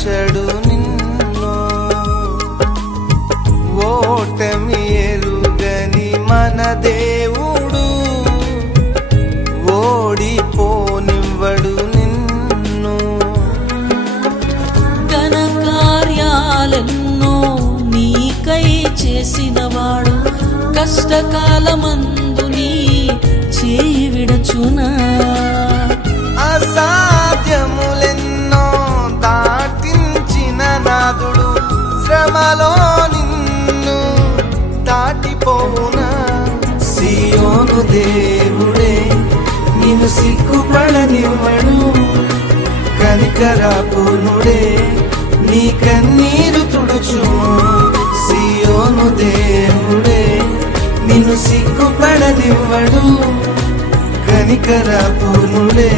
విడిపించడు నిన్ను. ఓటమి ఎరుగని మన దేవుడు ఓడిపోనివ్వడు నిన్ను. ఘన కార్యాలెన్నో నీకై చేసినవాడు కష్టకాలమందు నీ చేయి విడచునా. అసాధ్యములెన్నో దాటించిన నాదుడు శ్రమలో నిన్ను దాటిపోవునా. సియోను దేవుడే నిన్ను సిగ్గుపడనివ్వడు, కనికరాపూర్ణుడే నీ కన్నీరు తుడుచుము. సియోను దేవుడే నిన్ను సిగ్గుపడనివ్వడు, కనికరాపూర్ణుడే.